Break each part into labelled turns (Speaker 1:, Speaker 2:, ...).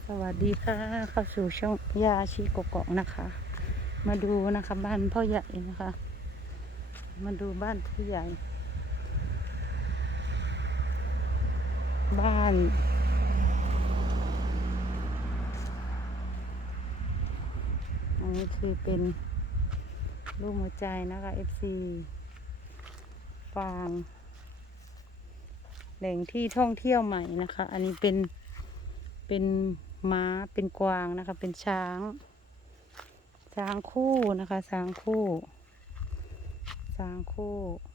Speaker 1: สวัสดีค่ะเข้าสู่ช่องยาชีกกอกนะคะ มาดูนะคะบ้านพ่อใหญ่นะคะ มาดูบ้านผู้ใหญ่ บ้านอันนี้คือเป็นรูปหัวใจนะคะ FC ฟางแหล่งที่ท่องเที่ยวใหม่นะคะ อันนี้เป็นม้าเป็นกวางนะคะ เป็นช้างคู่นะคะช้างคู่ช้างคู่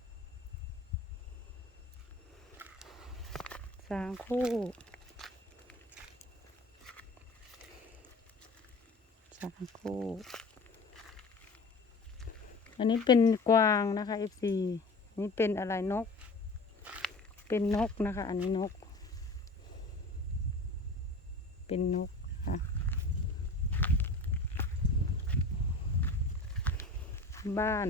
Speaker 1: ช้างคู่ช้างคู่อันนี้เป็นกวางนะคะ FC นี่เป็นอะไรนกเป็นนกนะคะอันนี้นกเป็นนกค่ะบ้าน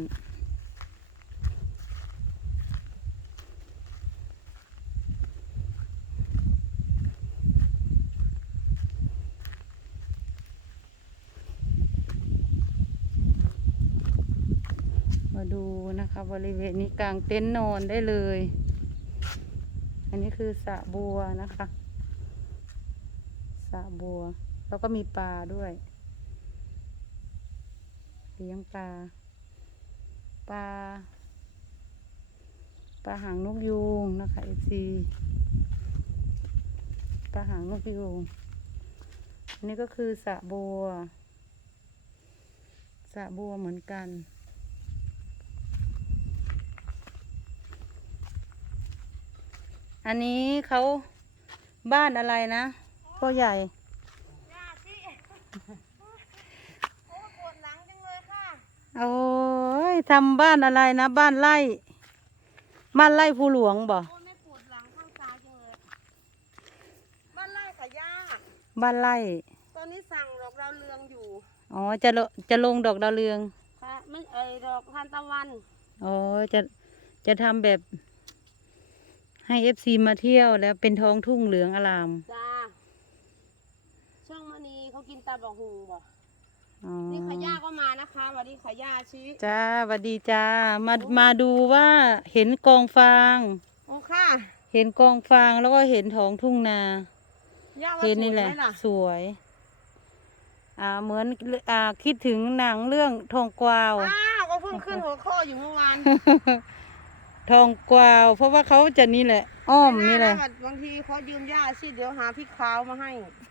Speaker 1: มาดูนะคะบริเวณนี้กลางเต็นท์นอนได้เลยอันนี้คือสระบัวนะคะสระบัวแล้วก็มีปลาด้วยเลี้ยงปลาหางนกยูงนะคะFC ปลาหางนกยูงอันนี้ก็คือสระบัวเหมือนกันอันนี้เขาบ้านอะไรนะพ่อใหญ่
Speaker 2: ปวดหลังจังเลยค่ะ
Speaker 1: โอ้ยทำบ้านอะไรนะบ้านไร่ภูหลวงบ่
Speaker 2: โอ้ไม่ปวดหลังข้างซ้ายจังเลยบ้านไร่ค่ะย่า
Speaker 1: บ้านไร่
Speaker 2: ตอนนี้สั่งดอกดาวเรืองอยู่
Speaker 1: อ๋อจะลงดอกดาวเรือง
Speaker 2: ค่ะไม่ดอกทานตะวัน
Speaker 1: อ๋อจะทำแบบให้FCมาเที่ยวแล้วเป็นท้องทุ่งเหลืองอลาม
Speaker 2: จ้าช่องมณีเขากินตาบอกหูบ่
Speaker 1: อ๋อ
Speaker 2: นี่ขย่าก็มานะคะสวัสดีขย่าชี้
Speaker 1: จ้าสวัสดีจ้ามาดูว่าเห็นกองฟาง
Speaker 2: โอ้ค่ะ
Speaker 1: เห็นกองฟางแล้วก็เห็นท้องทุ่งนา
Speaker 2: ย่าว่า
Speaker 1: เห็น
Speaker 2: สว
Speaker 1: นี่
Speaker 2: ย
Speaker 1: แห
Speaker 2: ไหม
Speaker 1: ละ
Speaker 2: ล่ะ
Speaker 1: สวยเหมือนคิดถึงหนังเรื่องทองกวาว
Speaker 2: อ้าวก็เพิ่งขึ้นหัวข้ออยู่เมื่อวาน
Speaker 1: ทองกวาวเพราะว่าเขาจะนี่แหละ อ้อมนี่แหละ
Speaker 2: บางทีเขายืมย่าชี้เดี๋ยวหาพริกขาวมาให้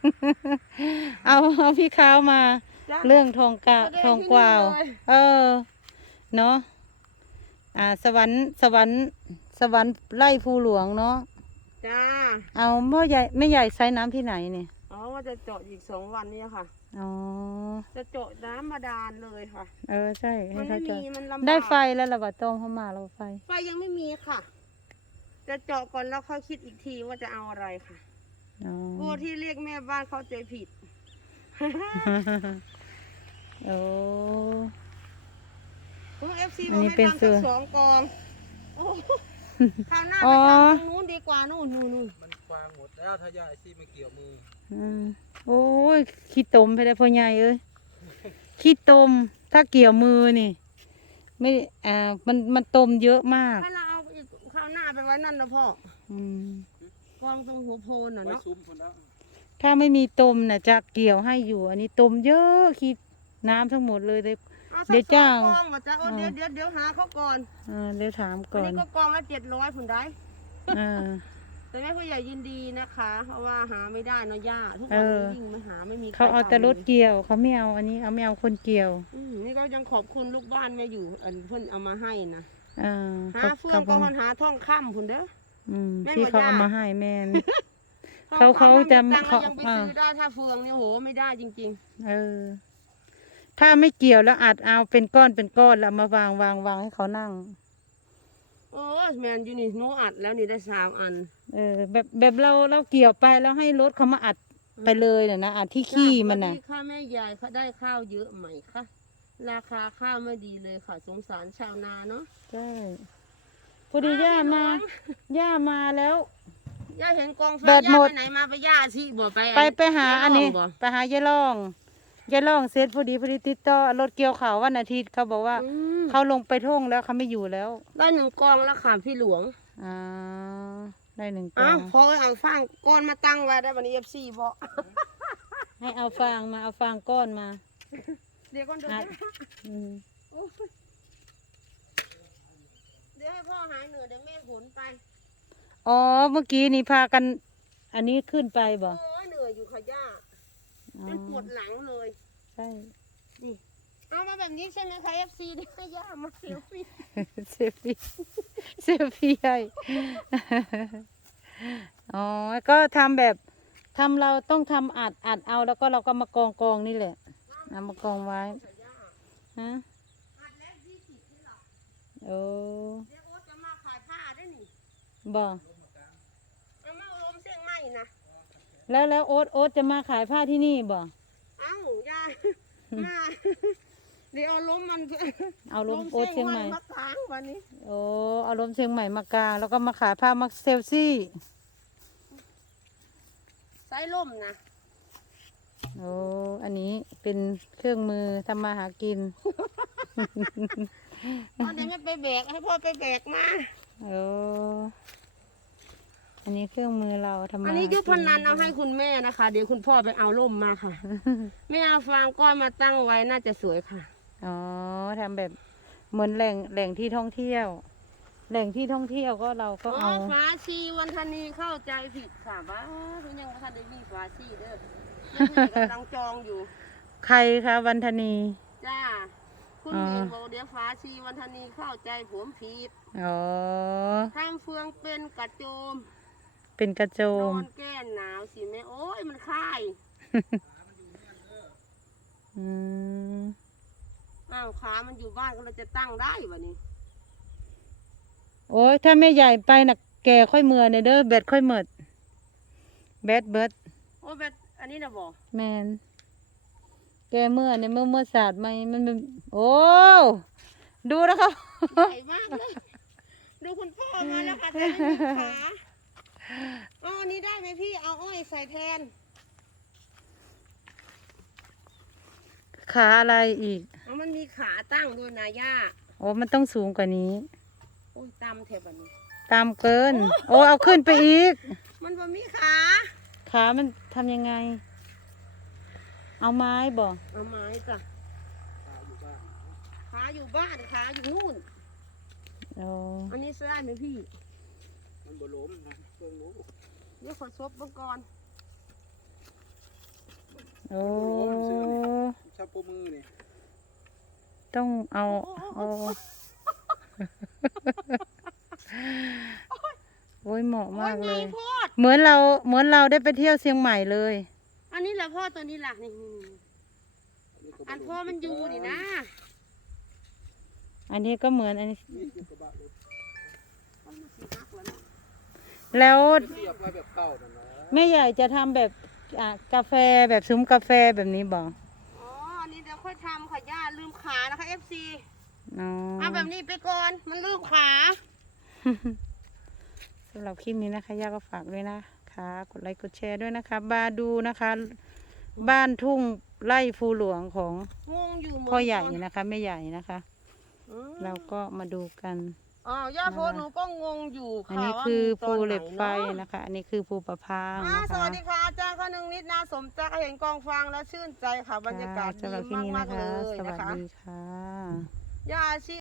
Speaker 1: เอาพี่ข้าวมา
Speaker 2: จ้ะ
Speaker 1: เรื่อง
Speaker 2: แสดง
Speaker 1: ทองกวาว
Speaker 2: ที่นี่เลย
Speaker 1: เออเนาะสวรรค์ไร่ภูหลวงเนาะ
Speaker 2: จ้า
Speaker 1: เอาไม่ใหญ่ไซน้ำที่ไหนเนี่ย
Speaker 2: อ๋อว่าจะเจาะอีก2 วันนี้ค่ะ
Speaker 1: อ๋อ
Speaker 2: จะเจาะน้ำบาดาลเลยค่ะ
Speaker 1: ใช่ให้
Speaker 2: มันไม่
Speaker 1: เขาจอด
Speaker 2: มีมันลำบาก
Speaker 1: ได้ไฟแล้วล่ะบัดต้มเข้ามาเราไฟ
Speaker 2: ไฟยังไม่มีค่ะ จะเจาะก่อนแล้วค่อยคิดอีกทีว่าจะเอาอะไรค่ะ
Speaker 1: อ๋อก
Speaker 2: ลัวที่เรียกแม่บ้านเข้าใจผิด
Speaker 1: โอ้
Speaker 2: คุณFC
Speaker 1: อั
Speaker 2: บ
Speaker 1: น
Speaker 2: อก
Speaker 1: นี้
Speaker 2: ให้
Speaker 1: เป็น
Speaker 2: ทำ
Speaker 1: เสื
Speaker 2: สัก
Speaker 1: อ
Speaker 2: 2 กองโอ้คราวหน้า
Speaker 1: อ๋
Speaker 2: ไป
Speaker 1: อ
Speaker 2: ทำตรงนู้นดีกว่านู่น
Speaker 3: มันฟางหมดแล้วถ้ายาไอซี่มาเกี่ยวมือ
Speaker 1: โอ้ยขี้ตมไปได้พ่อใหญ่เอ้ยขี้ตมถ้าเกี่ยวมือนี่ ไม่มันตมเยอะมาก
Speaker 2: ให้เราเอาอีกคราวหน้าไปไว้นั่นนะพ่อ
Speaker 1: อืม
Speaker 2: กองตรงหัวโพนน่ะ
Speaker 3: ไว้
Speaker 2: เนาะ
Speaker 3: ซุ้มคนละ
Speaker 1: ถ้าไม่มีตมน่ะจะเกี่ยวให้อยู่ อันนี้ตมเยอะขี้น้ำทั้งหมดเลย
Speaker 2: เอาสั
Speaker 1: เดี๋
Speaker 2: ก
Speaker 1: ยวเจ้า
Speaker 2: 2 กองว่าจะเดี๋ยวหาเขาก่อน
Speaker 1: เดี๋ยวถาม
Speaker 2: อัน
Speaker 1: ก่อน
Speaker 2: นี้ก็กองละ700ผุนได้
Speaker 1: อ่า
Speaker 2: แต่แม่ผู้ใหญ่ยินดีนะคะ เพราะว่าหาไม่ได้เนาะย่าทุก
Speaker 1: เอ
Speaker 2: วัน
Speaker 1: อ
Speaker 2: นี้ยิ่งไม่หาไม่มีใคร
Speaker 1: เขาเอาแต่รถ
Speaker 2: ทำลย
Speaker 1: เกี่ยวเขาไม่เอาอันนี้ไม่เอาคนเกี่ยว
Speaker 2: นี่ก็ยังขอบคุณลูกบ้านแม่อยู่อันเพิ่นเอามาให้นะ
Speaker 1: อ่า
Speaker 2: หาเฟืองก็คนหาท่องค่ำพุ่นเด้อ แม่น
Speaker 1: ที่
Speaker 2: บ่
Speaker 1: เขา
Speaker 2: ย่า
Speaker 1: เอามาให้แมน
Speaker 2: ท่อง
Speaker 1: เขา
Speaker 2: ค่ำ
Speaker 1: จะ
Speaker 2: ไม่มีตังค์
Speaker 1: เขา
Speaker 2: แล้วยังไปซื้อได้ถ้าเฟืองเนี่ยโหไม่ได้จริง
Speaker 1: ถ้าไม่เกี่ยวแล้วอัดเอาเป็นก้อนแล้วเอามาวางให้เขานั่ง
Speaker 2: ๆโอ้แมนอยู่นี่หนูอัดแล้วนี่ได้3 อัน
Speaker 1: แบบเราเกี่ยวไปแล้วให้รถเขามาอัดไปเลยนะอัดที่ขี้มัน
Speaker 2: จ้ะ
Speaker 1: น่ะ
Speaker 2: สวัสดีค่ะแม่ยายเขาได้ข้าวเยอะไหมคะราคาข้าวไม่ดีเลยค่ะสงสารชาวนาเนาะ
Speaker 1: ใช่พอดีย่ามาแล้ว
Speaker 2: ย่าเห็นกองฟาง
Speaker 1: แบตหมด
Speaker 2: ย่าไปไหนมาไปย่าสิบ่ไป
Speaker 1: ไปหาอันนี้
Speaker 2: บ่
Speaker 1: ไปหายายล่องยายล่องเสร็จพอดีติดต่อรถเกี่ยวข้าววันอาทิตย์เขาบอกว่า
Speaker 2: อืม
Speaker 1: เขาลงไปท่งแล้วเขาไม่อยู่แล้ว
Speaker 2: ได้1กองแล้วค่ะพี่หลวง
Speaker 1: อ่าได้1กล่
Speaker 2: อ้า
Speaker 1: อ
Speaker 2: ว
Speaker 1: ง
Speaker 2: พอเอาฟางก้อนมาตั้งไว้ได้วันนี้ FC บ่
Speaker 1: ให้เอาฟางมาเอาฟางก้อนมา
Speaker 2: เดี๋ยวก่อนเดี๋ยว
Speaker 1: อัด
Speaker 2: นะ
Speaker 1: อืม
Speaker 2: โอ้ยเดี๋ยวให้พ่อหายเหนื่อยเดี๋ยวแม่ขนไป
Speaker 1: อ๋อเมื่อกี้นี่พากัน อันนี้ขึ้นไปบ่
Speaker 2: โอ้ยเหนื่อยอยู่ค่ะย่า
Speaker 1: อ๋อ
Speaker 2: มันปวดหลังเลย
Speaker 1: ใช่
Speaker 2: เอามาแบบนี้ใช่ไหมคะ FC เดี๋ยวให้ย่ามาเซลฟี่
Speaker 1: เซลฟี่เซลฟี่ให้อ๋อก็ทำแบบเราต้องทำอัดเอาแล้วก็เราก็มากองนี่แหละเอามากองไว้ฮะ
Speaker 2: อัดแล้ว20ที่หรอ
Speaker 1: โอ้
Speaker 2: เดี๋ยวโอ๊ตจะมาขายผ้าด้วยนี่
Speaker 1: บ่
Speaker 2: เอามาลมเสียงใหม่นะ
Speaker 1: แล้วโอ๊ตจะมาขายผ้าที่นี่บ่
Speaker 2: เอ้าย่ามาเดี๋ยวเอาล้มมัน
Speaker 1: เอาลมโอ๊ตเชียงใหม่
Speaker 2: มากลางวันนี้
Speaker 1: โอ้เอาลมเชียงใหม่มากางแล้วก็มาขายผ้ามาเซลฟี่
Speaker 2: ใส่ล่มนะ
Speaker 1: โอ้อันนี้เป็นเครื่องมือทำมาหากิน
Speaker 2: เอาเดี๋ยวไม่ไปแบกให้พ่อไปแบกมา
Speaker 1: โอ้อันนี้เครื่องมือเราทำมา
Speaker 2: อันนี้
Speaker 1: หา
Speaker 2: ยุ
Speaker 1: กิ
Speaker 2: พนันเอาให้คุณแม่นะคะ เดี๋ยวคุณพ่อไปเอาล่มมาค่ะ แม่เอาฟางก้อนมาตั้งไว้น่าจะสวยค่ะ
Speaker 1: อ๋อทำแบบเหมือนแหล่งที่ท่องเที่ยว แหล่งที่ท่องเที่ยวก็เราก็
Speaker 2: อ๋อ
Speaker 1: เอา
Speaker 2: ฟ้าชีวันธนีเข้าใจผิดค่ะบ้าคุณยังไม่ทันได้มีฟ้าชีเด้อยังกำลังจองอยู่
Speaker 1: ใครคะวันธนี
Speaker 2: จ้า คุณ
Speaker 1: อ๋อ
Speaker 2: เมียบอกเดี๋ยวฟ้าชีวันธนีเข้าใจผมผิด
Speaker 1: อ๋อ
Speaker 2: ทำเฟืองเป็นกระโจม
Speaker 1: เป็นกระโจ
Speaker 2: นอ
Speaker 1: ม
Speaker 2: นแก้หนาวสิแม่โอ้ยมันคาย
Speaker 1: อืม
Speaker 2: อ้าวขามันอยู่บ้านก็เลยจะตั้งได้วะนี่
Speaker 1: โอ้ยถ้าไม่ใหญ่ไปน่ะแกค่อยเมื่อเนี่ยเด้อแบตค่อยหมดแบตเบิด
Speaker 2: โอ้ยแบบอันนี้นะบอก
Speaker 1: แมนแกเมื่อเนี่ยเมื่อศาสตร์มันเป็นโอ้ดูนะครับ
Speaker 2: ใหญ่มากเลย ดูคุณพ่อมาแล้วค่ะแต่ไม่มีขาอ๋ออันนี้ได้ไหมพี่เอาอ้อยใส่แทน
Speaker 1: ขาอะไรอีก
Speaker 2: อ๋อมันมีขาตั้งด้วยนะย่า
Speaker 1: โอ้มันต้องสูงกว่านี้
Speaker 2: โอ้ยตำแถบอันนี้
Speaker 1: ตามเกิน โอ้เอาขึ้นไปอีก
Speaker 2: มันบ่มีขา
Speaker 1: ขามันทำยังไง เอาไม้บ่
Speaker 2: เอาไม้จ้ะ
Speaker 3: ขาอยู่บ้าน
Speaker 2: ขาอยู่บ้านขาอยู่นู่น
Speaker 1: โอ้
Speaker 2: อันนี้ได้ไหมพี่
Speaker 3: มันบ่ล้มนะเพิ่งรู้
Speaker 2: เดี๋ยวขอซบเบังก่อน
Speaker 1: โอ้
Speaker 3: ชับโปมือนี่
Speaker 1: ต้องเอาโอ้ยเหมาะมากเลย
Speaker 2: โอ้ยไงพ่อ
Speaker 1: เหมือนเราได้ไปเที่ยวเชียงใหม่เลย
Speaker 2: อันนี้แหละพ่อตัวนี้ล่ะนี่อันพ่อมันอยู่นี่นะ
Speaker 1: อันนี้ก็เหมือนอันนี้
Speaker 3: มีดกระบะรถ
Speaker 2: มันมาสิหักแล้วนะ
Speaker 1: แล้ว
Speaker 3: เสียบไว้แบบเก่านั่นนะ
Speaker 1: แม่ใหญ่จะทำแบบกาแฟแบบซุ้มกาแฟแบบนี้บ่
Speaker 2: อ๋ออันนี้เดี๋ยวค่อยทำค่ะย่าลืมขานะคะ FC
Speaker 1: อ๋อ
Speaker 2: เอาแบบนี้ไปก่อนมันลืมขา
Speaker 1: สำหรับคลิปนี้นะคะย่าก็ฝากด้วยนะคะกดไลค์กดแชร์ด้วยนะคะมาดูนะคะ บ้านทุ่งไร่ภูหลวงของ
Speaker 2: งงอยู่เหมือน
Speaker 1: พ่อใหญ่
Speaker 2: กัน
Speaker 1: นะคะแม่ใหญ่นะคะ
Speaker 2: อืม
Speaker 1: เราก็มาดูกัน
Speaker 2: อ๋อย่าโพสต์หนูก็งงอยู่
Speaker 1: อัน
Speaker 2: ค่ะ
Speaker 1: นี้
Speaker 2: ว่า
Speaker 1: คือ
Speaker 2: มีต
Speaker 1: ภู
Speaker 2: น
Speaker 1: เหล็กไฟ
Speaker 2: เา
Speaker 1: นะคะ อันนี้คือภูประพาง
Speaker 2: อ่า
Speaker 1: นะ
Speaker 2: ส
Speaker 1: คะ
Speaker 2: วัสดีค่ะอาจารย์คนหนึ่งนิดนาสมใจเห็นกองฟางแล้วชื่นใจค่ะบรรยากาศ
Speaker 1: สำหรับคลิป
Speaker 2: ดี
Speaker 1: นี้
Speaker 2: มา
Speaker 1: นะ
Speaker 2: กๆเล
Speaker 1: คะ
Speaker 2: ย
Speaker 1: สวั
Speaker 2: นะ
Speaker 1: ส
Speaker 2: คะ
Speaker 1: ดีค่ะ
Speaker 2: ย่าอาชี